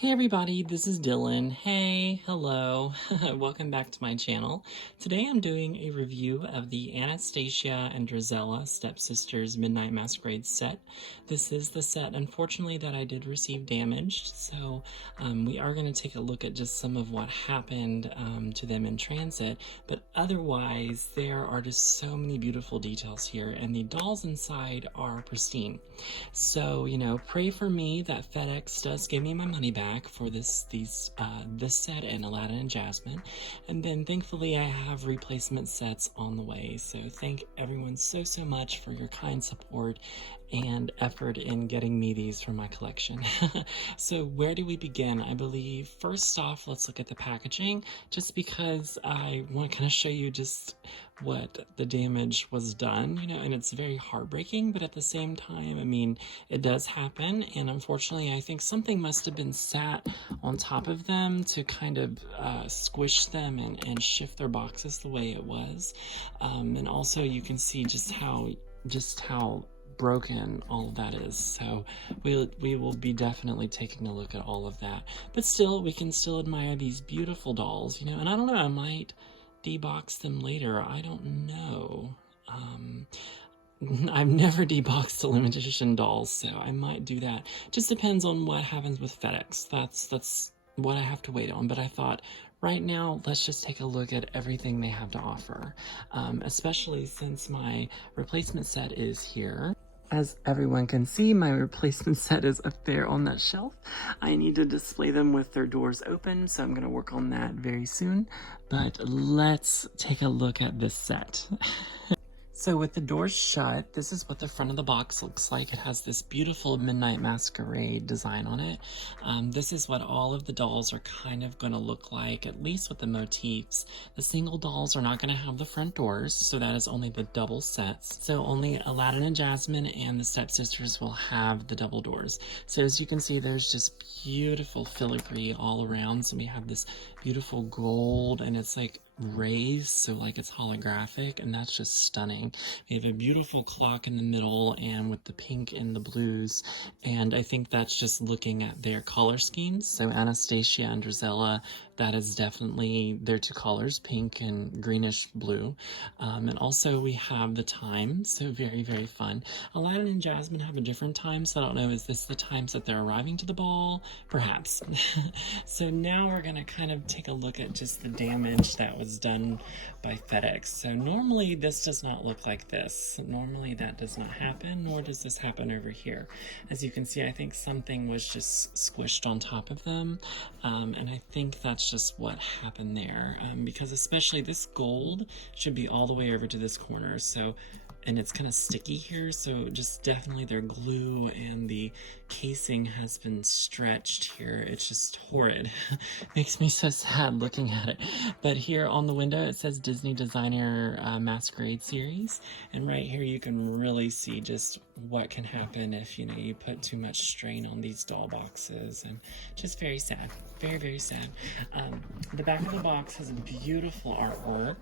Hey everybody, this is Dylan. Hey, hello, welcome back to my channel. Today I'm doing a review of the Anastasia and Drizella Stepsisters Midnight Masquerade set. This is the set, unfortunately, that I did receive damaged, so we are going to take a look at just some of what happened to them in transit, but otherwise there are just so many beautiful details here, and the dolls inside are pristine. So, pray for me that FedEx does give me my money back for this set and Aladdin and Jasmine. And then thankfully I have replacement sets on the way. So thank everyone so much for your kind support and effort in getting me these for my collection. So where do we begin? I believe first off, let's look at the packaging, just because I want to kind of show you just what the damage was done, and it's very heartbreaking, but at the same time, I mean, it does happen, and unfortunately, I think something must have been sat on top of them to kind of squish them and shift their boxes the way it was. And also, you can see just how broken all of that is, so we will be definitely taking a look at all of that. But still, we can still admire these beautiful dolls, and I don't know, I might debox them later. I don't know. I've never deboxed the limited edition dolls, so I might do that. Just depends on what happens with FedEx. That's what I have to wait on. But I thought, right now, let's just take a look at everything they have to offer, especially since my replacement set is here. As everyone can see, my replacement set is up there on that shelf. I need to display them with their doors open, so I'm going to work on that very soon. But let's take a look at this set. So with the doors shut, this is what the front of the box looks like. It has this beautiful Midnight Masquerade design on it. This is what all of the dolls are kind of going to look like, at least with the motifs. The single dolls are not going to have the front doors, so that is only the double sets. So only Aladdin and Jasmine and the Stepsisters will have the double doors. So as you can see, there's just beautiful filigree all around. So we have this beautiful gold, and it's like raised, so like it's holographic, and that's just stunning. We have a beautiful clock in the middle, and with the pink and the blues, and I think that's just looking at their color schemes. So Anastasia and Drizella, that is definitely their two colors, pink and greenish blue. And also we have the time, so very fun. Aladdin and Jasmine have a different time, so I don't know, is this the times that they're arriving to the ball? Perhaps. So now we're gonna kind of take a look at just the damage that was done by FedEx. So normally this does not look like this. Normally that does not happen, nor does this happen over here. As you can see, I think something was just squished on top of them, and I think that's just what happened there, because especially this gold should be all the way over to this corner, so, and it's kind of sticky here, so just definitely their glue and the casing has been stretched here. It's just horrid. Makes me so sad looking at it. But here on the window it says Disney Designer Masquerade Series, and right here you can really see just what can happen if you put too much strain on these doll boxes, and just very sad. Very sad. The back of the box has a beautiful artwork.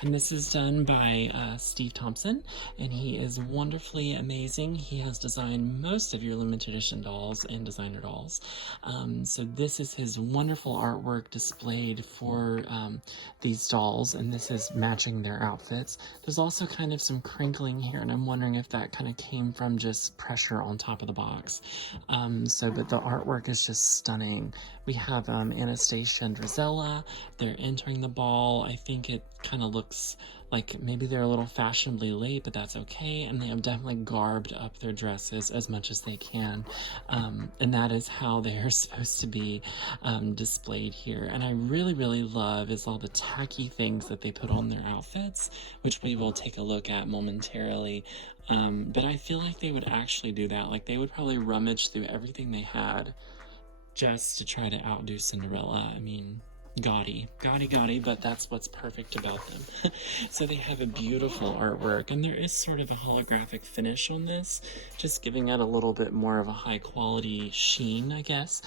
And this is done by Steve Thompson, and he is wonderfully amazing. He has designed most of your limited edition dolls and designer dolls. So this is his wonderful artwork displayed for these dolls, and this is matching their outfits. There's also kind of some crinkling here, and I'm wondering if that kind of came from just pressure on top of the box. But the artwork is just stunning. We have Anastasia and Drizella. They're entering the ball. I think it kind of looks like maybe they're a little fashionably late, but that's okay, and they have definitely garbed up their dresses as much as they can, and that is how they are supposed to be displayed here. And I really love is all the tacky things that they put on their outfits, which we will take a look at momentarily. But I feel like they would actually do that. Like, they would probably rummage through everything they had just to try to outdo Cinderella. I mean, gaudy, but that's what's perfect about them. So they have a beautiful artwork, and there is sort of a holographic finish on this, just giving it a little bit more of a high quality sheen, I guess.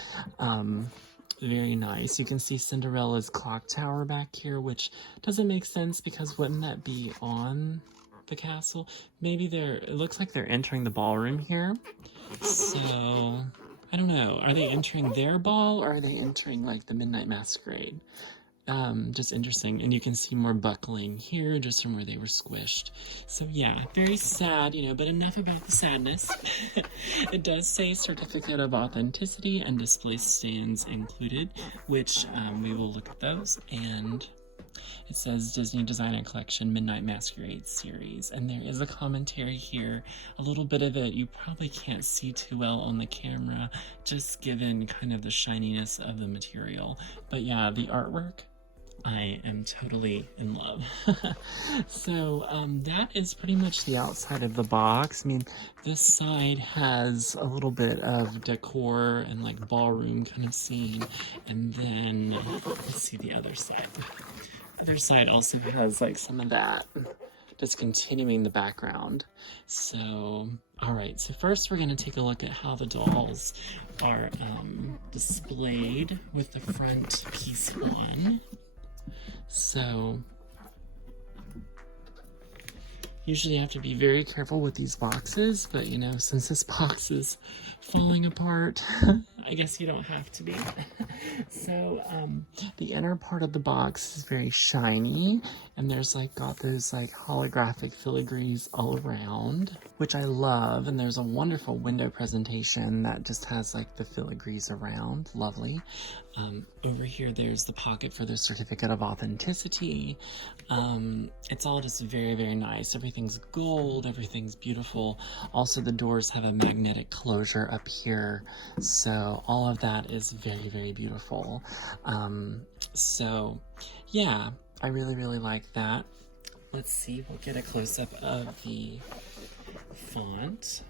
Very nice. You can see Cinderella's clock tower back here, which doesn't make sense because wouldn't that be on the castle? Maybe it looks like they're entering the ballroom here. So I don't know, are they entering their ball or are they entering like the Midnight Masquerade? Just interesting. And you can see more buckling here just from where they were squished. So yeah, very sad, you know, but enough about the sadness. It does say certificate of authenticity and display stands included, which we will look at those. And it says Disney Designer Collection Midnight Masquerade Series. And there is a commentary here. A little bit of it you probably can't see too well on the camera, just given kind of the shininess of the material. But yeah, the artwork, I am totally in love. So that is pretty much the outside of the box. I mean, this side has a little bit of decor and like ballroom kind of scene. And then let's see the other side. The other side also has like some of that, just continuing the background. So, all right, so first we're gonna take a look at how the dolls are displayed with the front piece on. So, usually you have to be very careful with these boxes, but you know, since this box is falling apart, I guess you don't have to be. So, the inner part of the box is very shiny, and there's like got those like holographic filigrees all around, which I love, and there's a wonderful window presentation that just has like the filigrees around. Lovely. Over here there's the pocket for the certificate of authenticity. It's all just very, very nice. Everything's gold, everything's beautiful. Also the doors have a magnetic closure up here, so all of that is very, very beautiful. So yeah, I really, really like that. Let's see, we'll get a close-up of the font.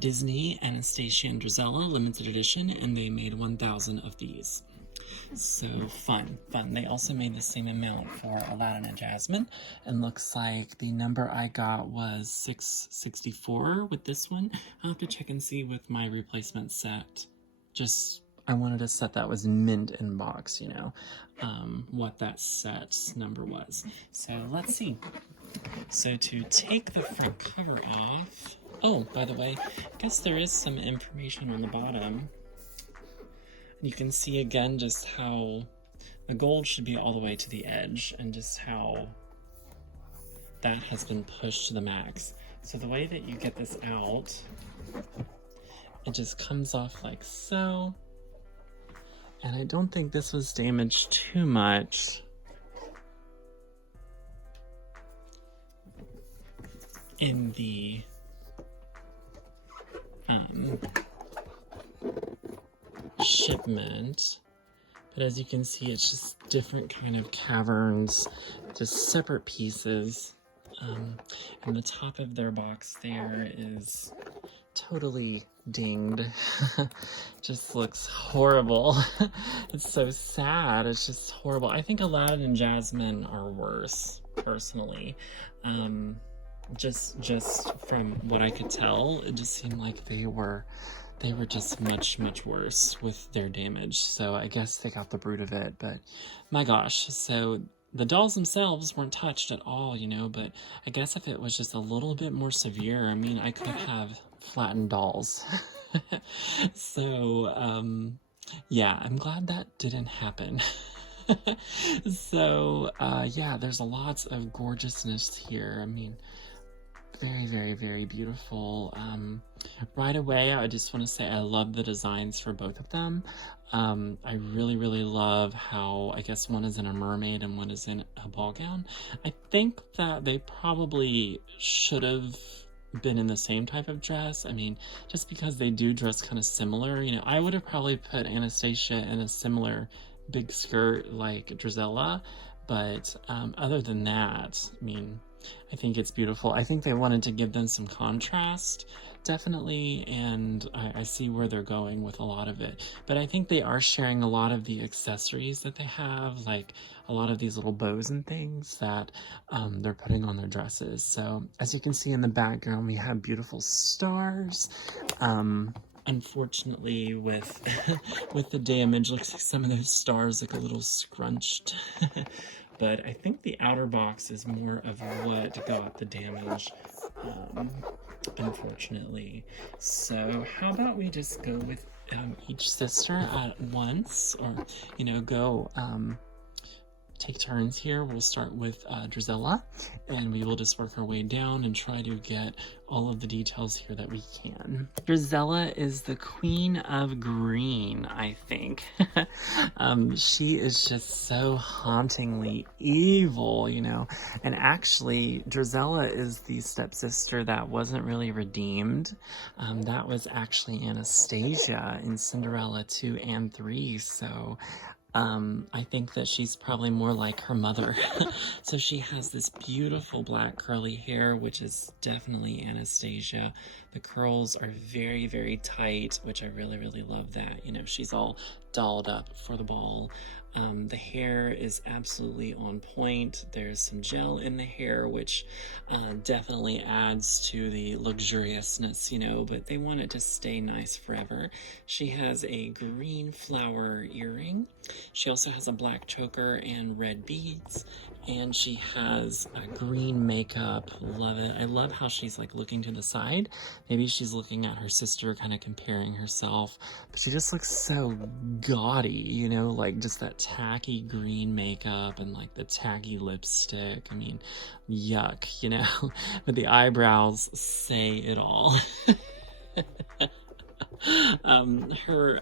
Disney, Anastasia and Drizella, limited edition, and they made 1,000 of these. So fun. They also made the same amount for Aladdin and Jasmine, and looks like the number I got was 664 with this one. I'll have to check and see with my replacement set. I wanted a set that was mint in box, you know, what that set's number was. So let's see. So to take the front cover off, oh, by the way, I guess there is some information on the bottom. You can see again just how the gold should be all the way to the edge and just how that has been pushed to the max. So the way that you get this out, it just comes off like so. And I don't think this was damaged too much. In the shipment, but as you can see, it's just different kind of caverns, just separate pieces. And the top of their box there is totally dinged. Just looks horrible. It's so sad. It's just horrible. I think Aladdin and Jasmine are worse, personally. Just from what I could tell, it just seemed like they were just much, much worse with their damage. So I guess they got the brunt of it, but my gosh. So the dolls themselves weren't touched at all, you know, but I guess if it was just a little bit more severe, I mean, I could have flattened dolls. So, yeah, I'm glad that didn't happen. So, yeah, there's lots of gorgeousness here. I mean, very, very, very beautiful. Right away, I just want to say I love the designs for both of them. I really, really love how, I guess one is in a mermaid and one is in a ball gown. I think that they probably should have been in the same type of dress. I mean, just because they do dress kind of similar, you know, I would have probably put Anastasia in a similar big skirt like Drizella, but other than that, I mean, I think it's beautiful. I think they wanted to give them some contrast, definitely, and I see where they're going with a lot of it. But I think they are sharing a lot of the accessories that they have, like a lot of these little bows and things that they're putting on their dresses. So as you can see in the background, we have beautiful stars. Unfortunately, with with the damage, looks like some of those stars look a little scrunched. but I think the outer box is more of what got the damage, unfortunately. So how about we just go with each sister at once, or, you know, go take turns here. We'll start with Drizella, and we will just work our way down and try to get all of the details here that we can. Drizella is the queen of green, I think. She is just so hauntingly evil, you know. And actually, Drizella is the stepsister that wasn't really redeemed. That was actually Anastasia in Cinderella 2 and 3, so I think that she's probably more like her mother. So she has this beautiful black curly hair, which is definitely Anastasia. The curls are very, very tight, which I really, really love that. You know, she's all dolled up for the ball. The hair is absolutely on point. There's some gel in the hair, which definitely adds to the luxuriousness, you know, but they want it to stay nice forever. She has a green flower earring. She also has a black choker and red beads, and she has a green makeup. Love it. I love how she's like looking to the side. Maybe she's looking at her sister, kind of comparing herself, but she just looks so gaudy, you know, like just that tacky green makeup and like the tacky lipstick. I mean, yuck, you know, but the eyebrows say it all. Her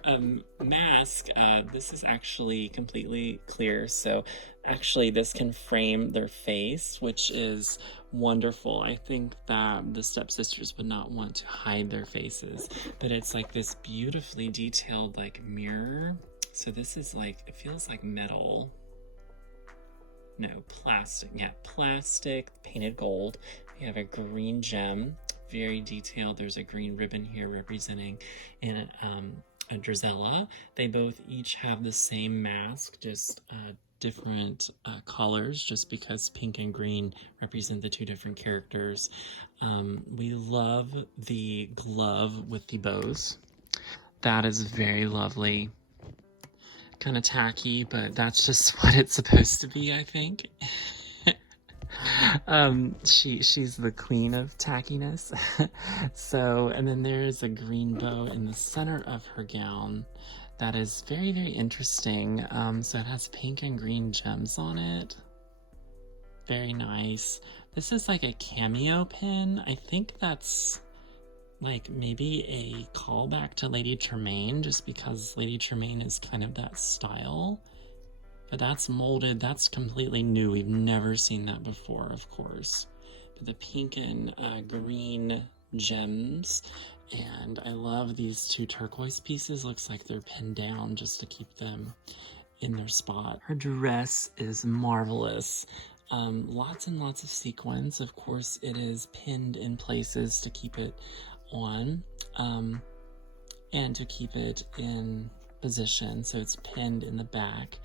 mask, this is actually completely clear, so actually this can frame their face, which is wonderful. I think that the stepsisters would not want to hide their faces, but it's like this beautifully detailed like mirror. So this is like, it feels like metal. No, plastic. Yeah, plastic, painted gold. We have a green gem, very detailed. There's a green ribbon here representing a Drizella. They both each have the same mask, just different colors, just because pink and green represent the two different characters. We love the glove with the bows. That is very lovely. Kind of tacky, but that's just what it's supposed to be, I think. She's the queen of tackiness. So, and then there's a green bow in the center of her gown that is very, very interesting. So it has pink and green gems on it. Very nice. This is like a cameo pin. I think that's like maybe a callback to Lady Tremaine, just because Lady Tremaine is kind of that style. But that's molded, that's completely new. We've never seen that before, of course. But the pink and green gems, and I love these two turquoise pieces. Looks like they're pinned down just to keep them in their spot. Her dress is marvelous. Lots and lots of sequins. Of course, it is pinned in places to keep it on, and to keep it in position, so it's pinned in the back.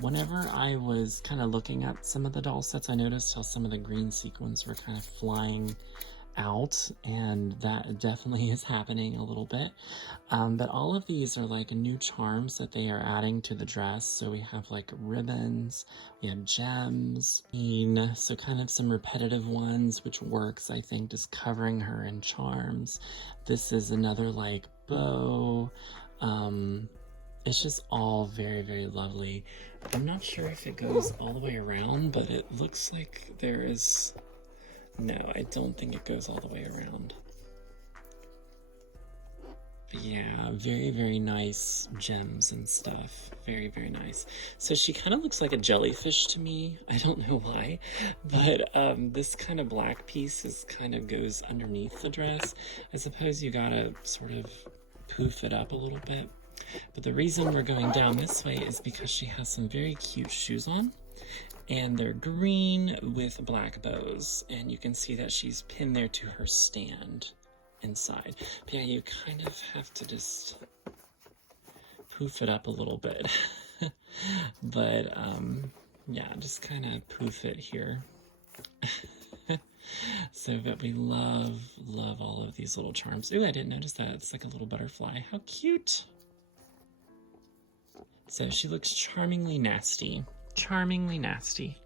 Whenever I was kind of looking at some of the doll sets, I noticed how some of the green sequins were kind of flying out, and that definitely is happening a little bit. But all of these are like new charms that they are adding to the dress. So we have like ribbons, we have gems, so kind of some repetitive ones, which works, I think, just covering her in charms. This is another like bow. It's just all very, very lovely. I'm not sure if it goes all the way around, but it looks like there is... No, I don't think it goes all the way around. But yeah, very, very nice gems and stuff. Very, very nice. So she kind of looks like a jellyfish to me. I don't know why, but this kind of black piece is kind of goes underneath the dress. I suppose you gotta sort of poof it up a little bit. But the reason we're going down this way is because she has some very cute shoes on, and they're green with black bows, and you can see that she's pinned there to her stand inside. But yeah, you kind of have to just poof it up a little bit. But yeah, just kind of poof it here. So, but we love all of these little charms. Ooh, I didn't notice that. It's like a little butterfly. How cute. So she looks charmingly nasty. charmingly nasty.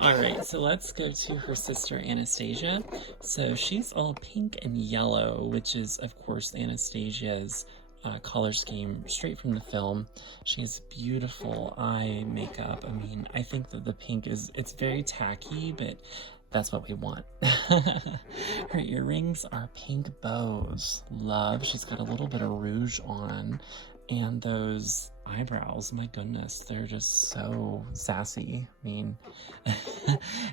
Alright, so let's go to her sister Anastasia. So she's all pink and yellow, which is, of course, Anastasia's color scheme straight from the film. She has beautiful eye makeup. I mean, I think that the pink it's very tacky, but that's what we want. Her earrings are pink bows. Love. She's got a little bit of rouge on. And those eyebrows, my goodness, they're just so sassy. I mean,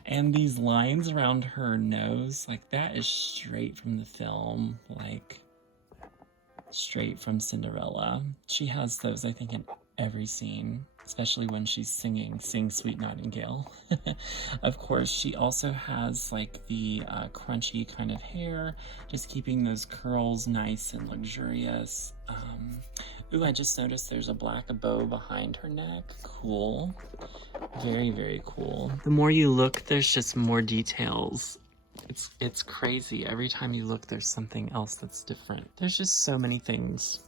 and these lines around her nose, like that is straight from the film, like straight from Cinderella. She has those, I think, in every scene, especially when she's singing Sing Sweet Nightingale. Of course, she also has like the crunchy kind of hair, just keeping those curls nice and luxurious. Ooh, I just noticed there's a black bow behind her neck. Cool. Very, very cool. The more you look, there's just more details. It's crazy. Every time you look, there's something else that's different. There's just so many things.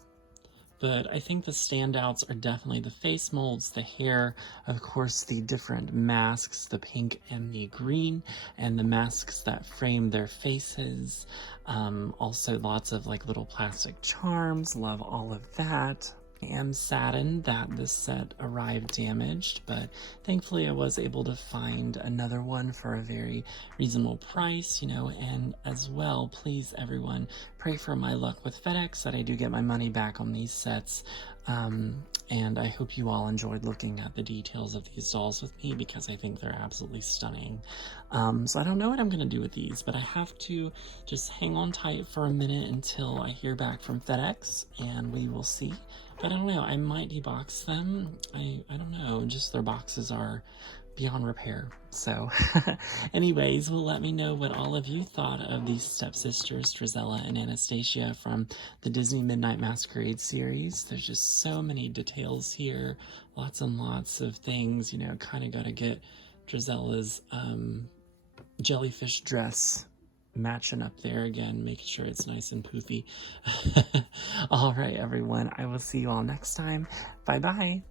But I think the standouts are definitely the face molds, the hair, of course the different masks, the pink and the green, and the masks that frame their faces. Also lots of like little plastic charms, love all of that. I am saddened that this set arrived damaged, but thankfully I was able to find another one for a very reasonable price, you know, and as well, please everyone, pray for my luck with FedEx that I do get my money back on these sets. And I hope you all enjoyed looking at the details of these dolls with me because I think they're absolutely stunning. So I don't know what I'm going to do with these, but I have to just hang on tight for a minute until I hear back from FedEx, and we will see. But I don't know, I might debox them. I don't know, just their boxes are beyond repair. So anyways, well, let me know what all of you thought of these stepsisters, Drizella and Anastasia from the Disney Midnight Masquerade series. There's just so many details here, lots and lots of things, you know, kind of got to get Drizella's jellyfish dress matching up there again, making sure it's nice and poofy. All right, everyone, I will see you all next time. Bye-bye.